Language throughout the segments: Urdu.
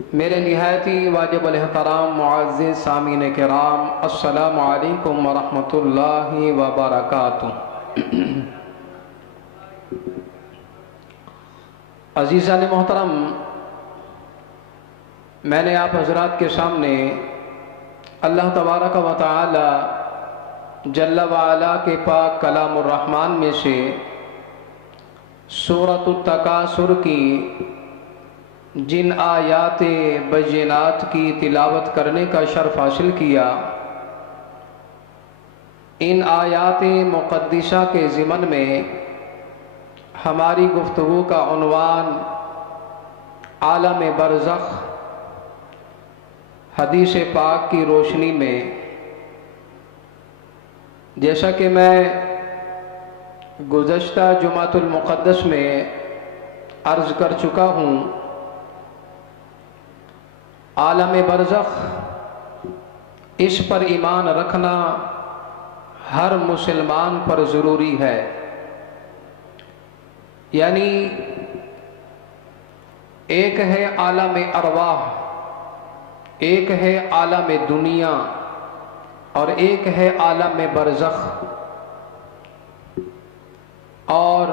میرے نہایتی واجب الاحترام معزز سامعین کرام، السلام علیکم ورحمۃ اللہ وبرکاتہ۔ عزیزان محترم، میں نے آپ حضرات کے سامنے اللہ تبارک و تعالی جل وعلا کے پاک کلام الرحمن میں سے سورۃ التکاثر کی جن آیات بینات کی تلاوت کرنے کا شرف حاصل کیا، ان آیات مقدسہ کے ضمن میں ہماری گفتگو کا عنوان عالم برزخ حدیث پاک کی روشنی میں، جیسا کہ میں گزشتہ جمعۃ المقدس میں عرض کر چکا ہوں، عالم برزخ اس پر ایمان رکھنا ہر مسلمان پر ضروری ہے۔ یعنی ایک ہے عالم ارواح، ایک ہے عالم دنیا، اور ایک ہے عالم برزخ۔ اور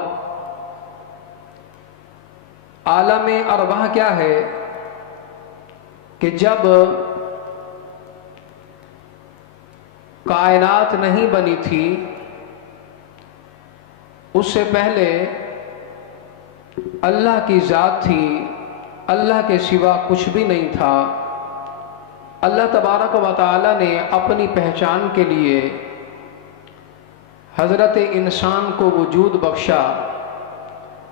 عالم ارواح کیا ہے کہ جب کائنات نہیں بنی تھی، اس سے پہلے اللہ کی ذات تھی، اللہ کے سوا کچھ بھی نہیں تھا۔ اللہ تبارک و تعالی نے اپنی پہچان کے لیے حضرت انسان کو وجود بخشا،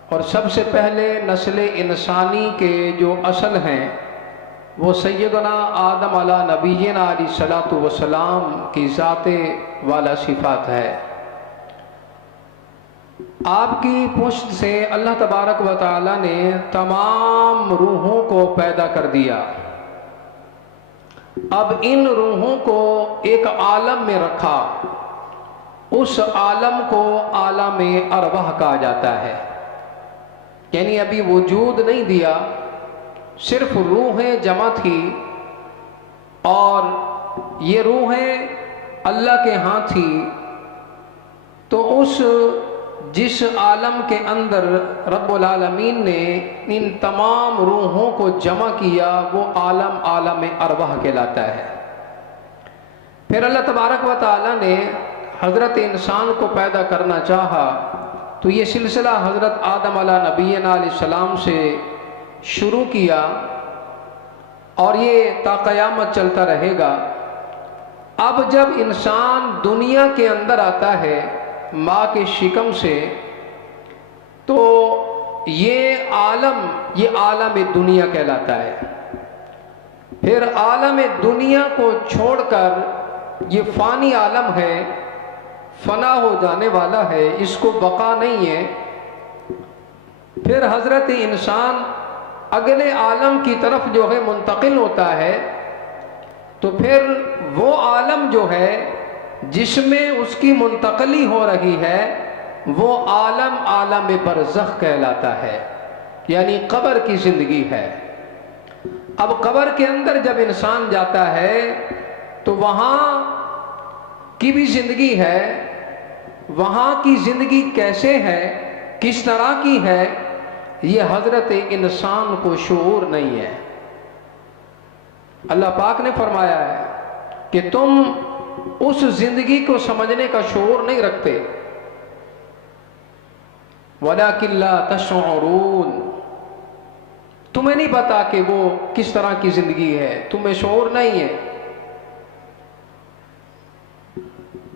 اور سب سے پہلے نسل انسانی کے جو اصل ہیں وہ سیدنا آدم علیہ نبینا علیہ الصلوۃ والسلام کی ذات والا صفات ہے۔ آپ کی پشت سے اللہ تبارک و تعالی نے تمام روحوں کو پیدا کر دیا۔ اب ان روحوں کو ایک عالم میں رکھا، اس عالم کو عالم ارواح کہا جاتا ہے۔ یعنی ابھی وجود نہیں دیا، صرف روحیں جمع تھی، اور یہ روحیں اللہ کے ہاں تھی۔ تو اس جس عالم کے اندر رب العالمین نے ان تمام روحوں کو جمع کیا، وہ عالم عالم ارواح کہلاتا ہے۔ پھر اللہ تبارک و تعالی نے حضرت انسان کو پیدا کرنا چاہا، تو یہ سلسلہ حضرت آدم علیہ نبینا علیہ السلام سے شروع کیا، اور یہ تا قیامت چلتا رہے گا۔ اب جب انسان دنیا کے اندر آتا ہے ماں کے شکم سے، تو یہ عالم دنیا کہلاتا ہے۔ پھر عالم دنیا کو چھوڑ کر یہ فانی عالم ہے، فنا ہو جانے والا ہے، اس کو بقا نہیں ہے۔ پھر حضرت انسان اگلے عالم کی طرف جو ہے منتقل ہوتا ہے، تو پھر وہ عالم جو ہے جس میں اس کی منتقلی ہو رہی ہے، وہ عالم برزخ کہلاتا ہے، یعنی قبر کی زندگی ہے۔ اب قبر کے اندر جب انسان جاتا ہے تو وہاں کی بھی زندگی ہے، وہاں کی زندگی کیسے ہے، کس طرح کی ہے، یہ حضرت انسان کو شعور نہیں ہے۔ اللہ پاک نے فرمایا ہے کہ تم اس زندگی کو سمجھنے کا شعور نہیں رکھتے، وَلَكِنْ لَا تَشْعُرُونَ، تمہیں نہیں پتا کہ وہ کس طرح کی زندگی ہے، تمہیں شعور نہیں ہے۔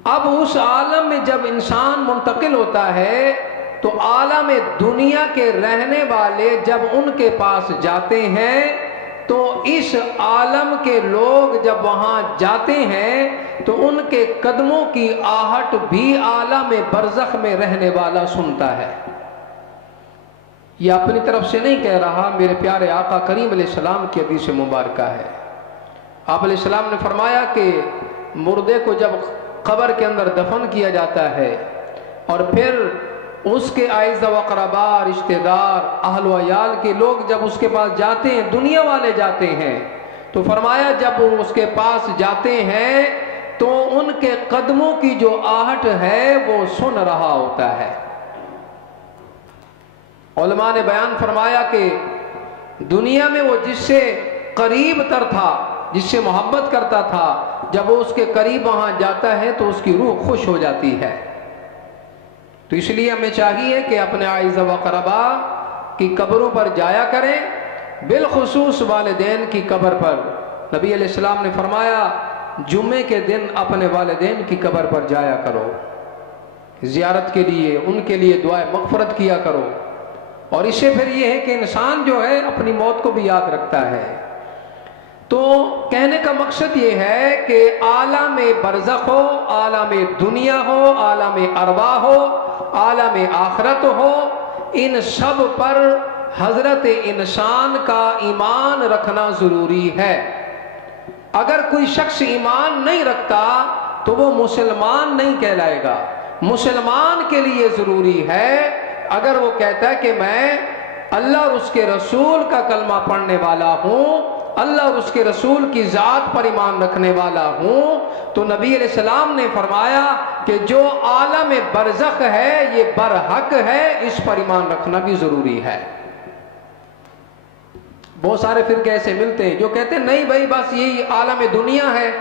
اب اس عالم میں جب انسان منتقل ہوتا ہے، تو عالم دنیا کے رہنے والے جب ان کے پاس جاتے ہیں، تو اس عالم کے لوگ جب وہاں جاتے ہیں تو ان کے قدموں کی آہٹ بھی عالم برزخ میں رہنے والا سنتا ہے۔ یہ اپنی طرف سے نہیں کہہ رہا، میرے پیارے آقا کریم علیہ السلام کی حدیث مبارکہ ہے۔ آپ علیہ السلام نے فرمایا کہ مردے کو جب قبر کے اندر دفن کیا جاتا ہے، اور پھر اس کے اعزا و اقربا، رشتہ دار، اہل و عیال کے لوگ جب اس کے پاس جاتے ہیں، دنیا والے جاتے ہیں، تو فرمایا جب وہ اس کے پاس جاتے ہیں تو ان کے قدموں کی جو آہٹ ہے وہ سن رہا ہوتا ہے۔ علماء نے بیان فرمایا کہ دنیا میں وہ جس سے قریب تر تھا، جس سے محبت کرتا تھا، جب وہ اس کے قریب وہاں جاتا ہے تو اس کی روح خوش ہو جاتی ہے۔ تو اس لیے ہمیں چاہیے کہ اپنے اعزا و اقربا کی قبروں پر جایا کریں، بالخصوص والدین کی قبر پر۔ نبی علیہ السلام نے فرمایا جمعے کے دن اپنے والدین کی قبر پر جایا کرو، زیارت کے لیے، ان کے لیے دعائے مغفرت کیا کرو، اور اس سے پھر یہ ہے کہ انسان جو ہے اپنی موت کو بھی یاد رکھتا ہے۔ تو کہنے کا مقصد یہ ہے کہ عالم برزخ ہو، عالم دنیا ہو، عالم ارواح ہو، عالم آخرت ہو، ان سب پر حضرت انسان کا ایمان رکھنا ضروری ہے۔ اگر کوئی شخص ایمان نہیں رکھتا تو وہ مسلمان نہیں کہلائے گا۔ مسلمان کے لیے ضروری ہے، اگر وہ کہتا ہے کہ میں اللہ اور اس کے رسول کا کلمہ پڑھنے والا ہوں، اللہ اور اس کے رسول کی ذات پر ایمان رکھنے والا ہوں، تو نبی علیہ السلام نے فرمایا کہ جو عالم برزخ ہے یہ برحق ہے، اس پر ایمان رکھنا بھی ضروری ہے۔ بہت سارے فرقے ایسے ملتے ہیں جو کہتے ہیں نہیں بھائی بس یہی عالم دنیا ہے،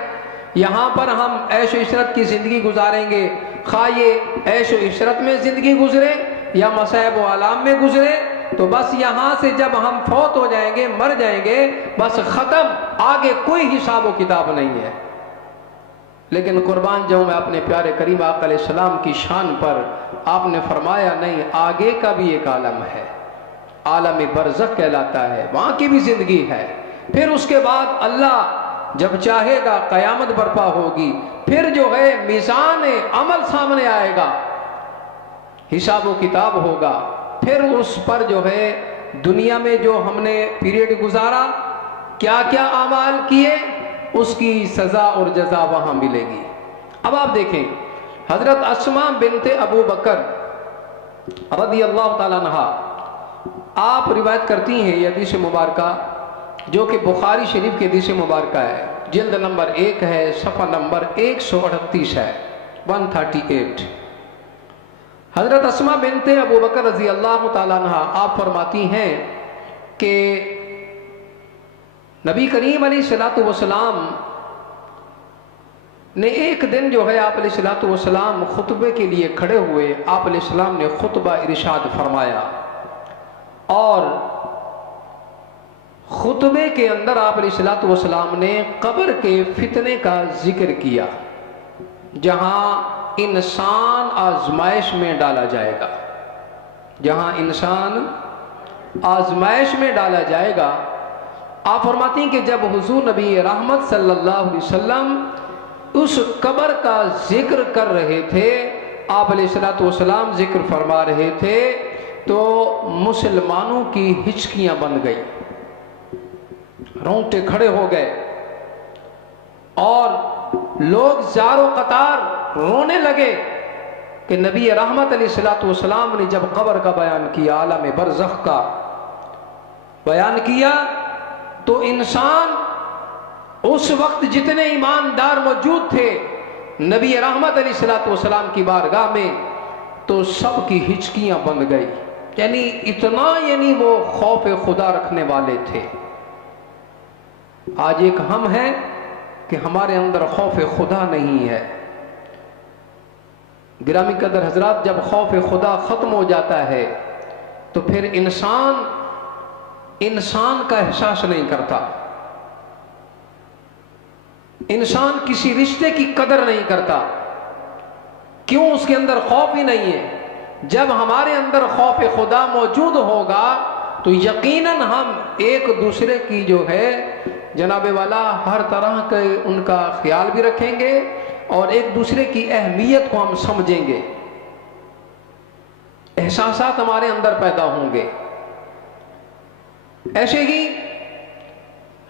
یہاں پر ہم عیش و عشرت کی زندگی گزاریں گے، خواہ یہ عیش و عشرت میں زندگی گزرے یا مصائب و آلام میں گزرے، تو بس یہاں سے جب ہم فوت ہو جائیں گے، مر جائیں گے، بس ختم، آگے کوئی حساب و کتاب نہیں ہے۔ لیکن قربان جاؤں میں اپنے پیارے کریم آقا علیہ السلام کی شان پر، آپ نے فرمایا نہیں، آگے کا بھی ایک عالم ہے، عالم برزخ کہلاتا ہے، وہاں کی بھی زندگی ہے۔ پھر اس کے بعد اللہ جب چاہے گا قیامت برپا ہوگی، پھر جو ہے میزان عمل سامنے آئے گا، حساب و کتاب ہوگا، پھر اس پر جو ہے دنیا میں جو ہم نے پیریڈ گزارا، کیا کیا اعمال کیے، اس کی سزا اور جزا وہاں ملے گی۔ اب آپ دیکھیں حضرت اسماء بنت ابو بکر رضی اللہ تعالیٰ عنہا، آپ روایت کرتی ہیں یہ حدیث مبارکہ جو کہ بخاری شریف کی حدیث مبارکہ ہے، جلد نمبر 1 ہے، صفحہ نمبر 138 ہے، 138۔ حضرت اسماء بنت ابو بکر رضی اللہ تعالیٰ عنہ آپ فرماتی ہیں کہ نبی کریم علیہ الصلوۃ والسلام نے ایک دن جو ہے آپ علیہ الصلوۃ والسلام خطبے کے لیے کھڑے ہوئے، آپ علیہ السلام نے خطبہ ارشاد فرمایا، اور خطبے کے اندر آپ علیہ الصلوۃ والسلام نے قبر کے فتنے کا ذکر کیا، جہاں انسان آزمائش میں ڈالا جائے گا، جہاں انسان آزمائش میں ڈالا جائے گا۔ آپ فرماتی ہیں کہ جب حضور نبی رحمت صلی اللہ علیہ وسلم اس قبر کا ذکر کر رہے تھے، آپ علیہ الصلوۃ والسلام ذکر فرما رہے تھے، تو مسلمانوں کی ہچکیاں بن گئی، رونگٹے کھڑے ہو گئے، اور لوگ زار و قطار رونے لگے کہ نبی رحمت علیہ الصلوۃ والسلام نے جب قبر کا بیان کیا، عالم برزخ کا بیان کیا، تو انسان اس وقت جتنے ایماندار موجود تھے نبی رحمت علیہ الصلوۃ والسلام کی بارگاہ میں، تو سب کی ہچکیاں بن گئی، یعنی اتنا وہ خوف خدا رکھنے والے تھے۔ آج ایک ہم ہیں کہ ہمارے اندر خوف خدا نہیں ہے۔ گرامی قدر حضرات، جب خوف خدا ختم ہو جاتا ہے تو پھر انسان کا احساس نہیں کرتا، انسان کسی رشتے کی قدر نہیں کرتا، کیوں؟ اس کے اندر خوف ہی نہیں ہے۔ جب ہمارے اندر خوف خدا موجود ہوگا تو یقیناً ہم ایک دوسرے کی جو ہے جناب والا ہر طرح کے ان کا خیال بھی رکھیں گے، اور ایک دوسرے کی اہمیت کو ہم سمجھیں گے، احساسات ہمارے اندر پیدا ہوں گے۔ ایسے ہی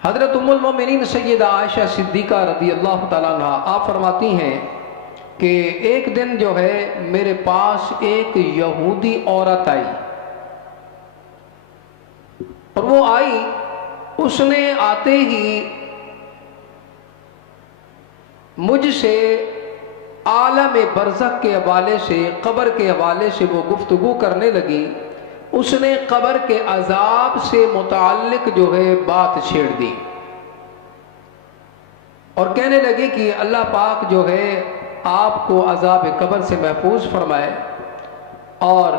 حضرت ام المومنین سیدہ عائشہ صدیقہ رضی اللہ تعالیٰ عنہ آپ فرماتی ہیں کہ ایک دن جو ہے میرے پاس ایک یہودی عورت آئی، اور وہ آئی، اس نے آتے ہی مجھ سے عالم برزخ کے حوالے سے، قبر کے حوالے سے وہ گفتگو کرنے لگی۔ اس نے قبر کے عذاب سے متعلق جو ہے بات چھیڑ دی، اور کہنے لگی کہ اللہ پاک جو ہے آپ کو عذاب قبر سے محفوظ فرمائے، اور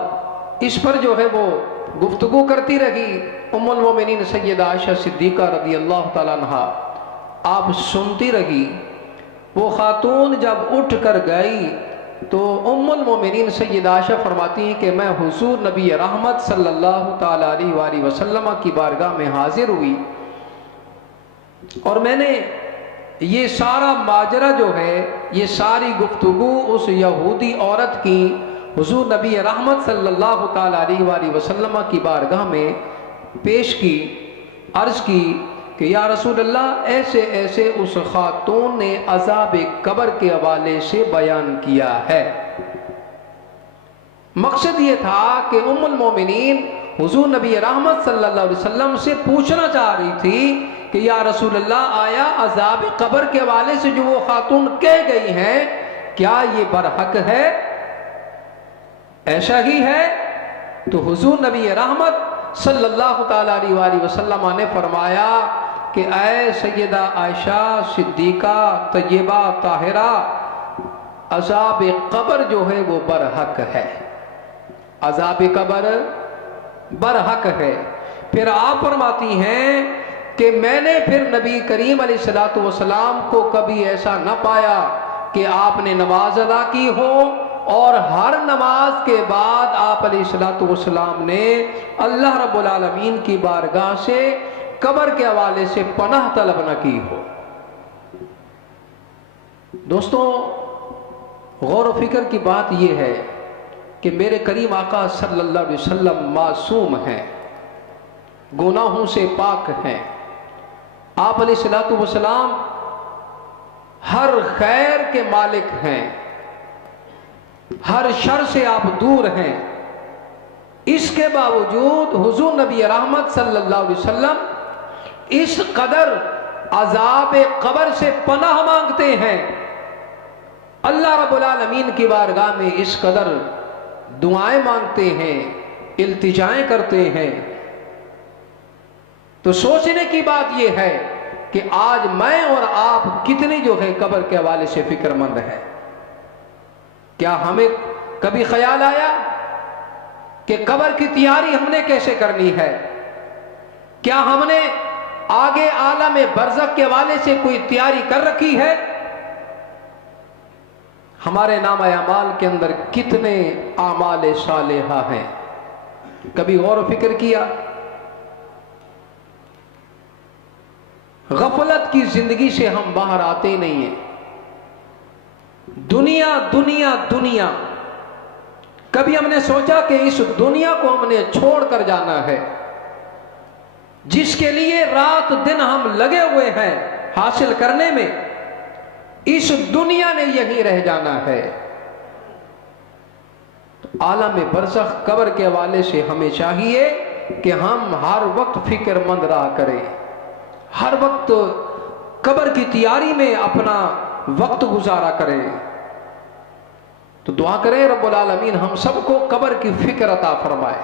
اس پر جو ہے وہ گفتگو کرتی رہی۔ ام المومنین سیدہ عائشہ صدیقہ رضی اللہ تعالیٰ عنہا آپ سنتی رہی۔ وہ خاتون جب اٹھ کر گئی تو ام المومنین سیدہ عائشہ فرماتی ہیں کہ میں حضور نبی رحمت صلی اللہ تعالیٰ علیہ وآلہ وسلم کی بارگاہ میں حاضر ہوئی، اور میں نے یہ سارا ماجرا جو ہے، یہ ساری گفتگو اس یہودی عورت کی حضور نبی رحمت صلی اللہ تعالیٰ علیہ وآلہ وسلم کی بارگاہ میں پیش کی، عرض کی کہ یا رسول اللہ ایسے ایسے اس خاتون نے عذاب قبر کے حوالے سے بیان کیا ہے۔ مقصد یہ تھا کہ ام المومنین حضور نبی رحمت صلی اللہ علیہ وسلم سے پوچھنا چاہ رہی تھی کہ یا رسول اللہ آیا عذاب قبر کے حوالے سے جو وہ خاتون کہہ گئی ہیں کیا یہ برحق ہے، ایسا ہی ہے؟ تو حضور نبی رحمت صلی اللہ تعالیٰ علیہ وآلہ وسلم نے فرمایا کہ اے سیدہ عائشہ صدیقہ طیبہ طاہرہ، عذاب قبر جو ہے وہ برحق ہے، عذاب قبر برحق ہے۔ پھر آپ فرماتی ہیں کہ میں نے پھر نبی کریم علیہ السلام کو کبھی ایسا نہ پایا کہ آپ نے نماز ادا کی ہو اور ہر نماز کے بعد آپ علیہ السلام نے اللہ رب العالمین کی بارگاہ سے قبر کے حوالے سے پناہ طلب نہ کی ہو۔ دوستوں، غور و فکر کی بات یہ ہے کہ میرے کریم آقا صلی اللہ علیہ وسلم معصوم ہیں، گناہوں سے پاک ہیں۔ آپ علیہ السلام ہر خیر کے مالک ہیں، ہر شر سے آپ دور ہیں۔ اس کے باوجود حضور نبی رحمت صلی اللہ علیہ وسلم اس قدر عذاب قبر سے پناہ مانگتے ہیں، اللہ رب العالمین کی بارگاہ میں اس قدر دعائیں مانگتے ہیں، التجائیں کرتے ہیں۔ تو سوچنے کی بات یہ ہے کہ آج میں اور آپ کتنی جو ہے قبر کے حوالے سے فکر مند ہیں۔ کیا ہمیں کبھی خیال آیا کہ قبر کی تیاری ہم نے کیسے کرنی ہے؟ کیا ہم نے آگے عالم برزخ کے حوالے سے کوئی تیاری کر رکھی ہے؟ ہمارے نام اعمال کے اندر کتنے اعمال صالحہ ہیں، کبھی غور و فکر کیا؟ غفلت کی زندگی سے ہم باہر آتے نہیں ہیں۔ دنیا دنیا دنیا، کبھی ہم نے سوچا کہ اس دنیا کو ہم نے چھوڑ کر جانا ہے، جس کے لیے رات دن ہم لگے ہوئے ہیں حاصل کرنے میں، اس دنیا نے یہی رہ جانا ہے۔ عالم برزخ قبر کے حوالے سے ہمیں چاہیے کہ ہم ہر وقت فکر مند رہا کریں، ہر وقت قبر کی تیاری میں اپنا وقت گزارا کریں۔ تو دعا کریں رب العالمین ہم سب کو قبر کی فکر عطا فرمائے۔